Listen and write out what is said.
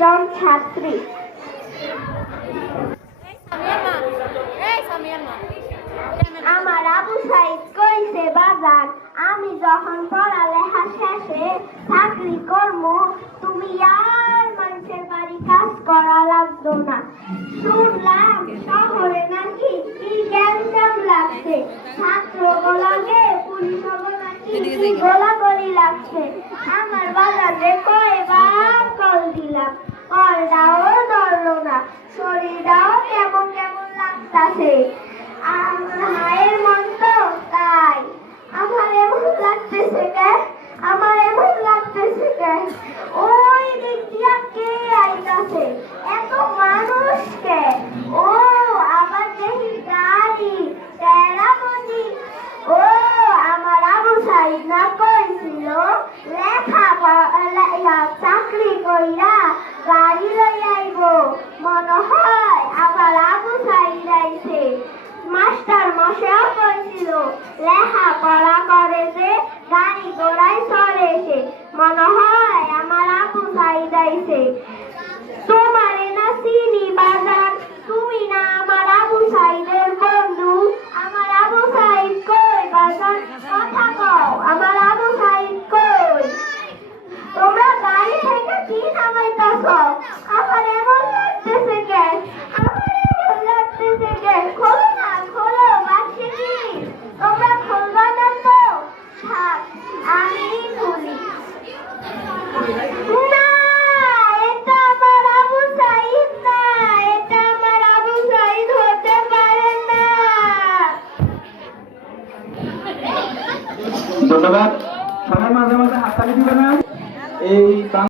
জন ছাত্রী। আমার আবু সাইদ কইছে বাজার, আমি যখন পড়ালেখা শেষে চাকরি করবো, তুমি আর মানুষের বাড়ি কাজ করা লাগতো না। শুনলাম শহরে নাকি কি গ্যাঞ্জাম লাগছে, ছাত্র লাগে পুলিশ নাকি গোলাগুলি লাগছে। আমার বাজারে কয়বার কল দিলাম, কলটাও ধরলো না, শরীরটাও কেমন কেমন লাগতাছে। মায়ের মন তো তাই, আমার এমন লাগতেছে কে, আমার এমন লাগতেছে কে, ওই দিক দিয়া কে আইতাছে, এত মানুষকে, ও আবার দেখি গাড়ি তেরামতি। ও আমার আবু সাইদ না কইছিল চাকরি কইরা গাড়ি লই আইব, মনে হয় আবার আবু সাইদ আইছে। মাস্টার মশাই কইছিল লেখাপড়া করে যে গাড়ি ঘোড়ায় চড়ে সে, মনে হয় আমার আবু সাইদ আইছে। তোমারে না চিনি বাজার, তুমি না আমার আবু সাইদের বন্ধু। আমার আবু সাইদ কই বাজার, কথা কও, আমার আবু সাইদ কই? তোমরা গাড়ি থেকে কি নামাইতাছ? আমার